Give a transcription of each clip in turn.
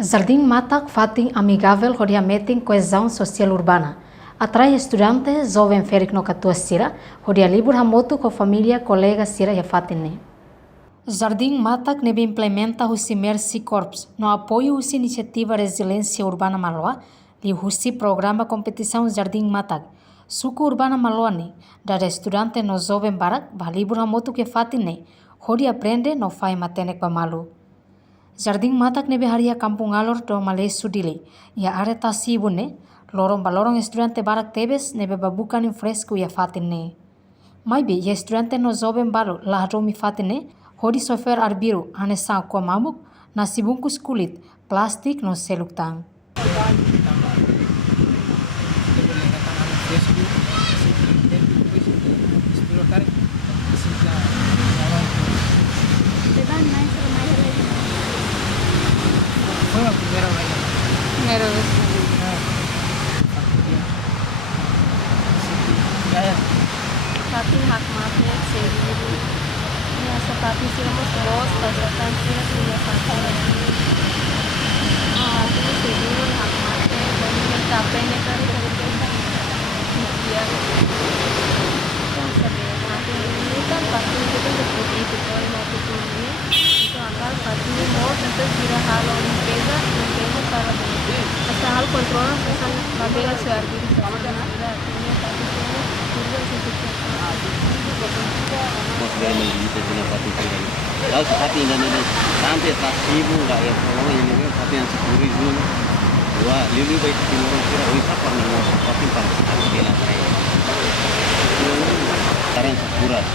Jardim Matak Fatim amigável rodeia meeting coesão social urbana. Atrai estudantes, jovem ferik no katua sira, rodeia libur hamotu com família, colega sira e fatine. Jardim Matak nebe implementa o Mercy Corps no apoio à iniciativa Resiliência Urbana Maloa, li husi programa competição Jardim Matak. Suku Urbana Maloa ne, da estudante no jovem barak, ba libur hamotu ke fatine, rodeia aprende no fai matenek pamalu. Jardim Matak nebe haria kampung alor do malay sudile, ia areta sibune, lorong balorong estudante barak tebes nebe babukan in fresco ia fatine. Maibe ia estudante no jovem baru lah romi fatine, hodi sofer arbiru ane sang ko mamuk, nasi bungkus kulit, plastik no seluk tang. Tapi hak maafnya sendiri ya seperti silmus bos pasokan sih punya faktor ini itu sendiri hak maafnya dan yang capeknya kan kemudian yang sedih hati ini kan pasti kita seperti itu kalau mau ini itu akal pasti mau tentu tidak hal limpeza para asal kontrol asal babela suar diri artinya tapi Lalu sehati dan ini sampai 100.000 nggak ya kalau ini kan satu yang 10.000 wah lebih baik di orang kira wisata nih mau seperti para sekarang saya sekarang sekurang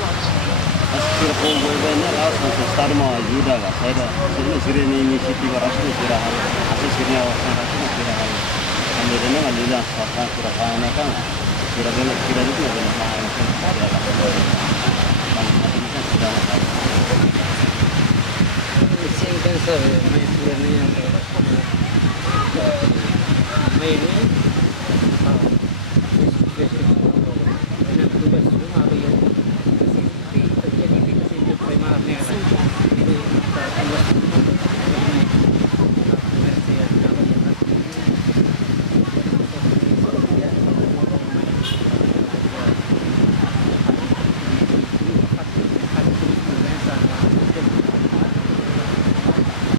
pas kira komboy banyak lalu sampai start mau juga nggak saya dah sini inisiatif rasanya kira asal sini awasan rasanya kira kemudian alhamdulillah sekarang kira kayaknya kan kira itu ada mahal kan ada lah kan ini kan sudah mahal sing kan sir main ini yang main ini enak tugas rumah atau yang terjadi di sini primarnya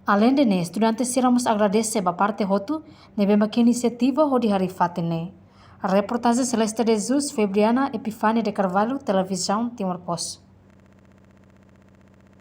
Além de estudantes iramos agradecer a parte hotu, nebe que iniciativa hodi hari fatine. Reportagem Celeste de Jesus, Febriana Epifânia de Carvalho, Televisão Timor Post.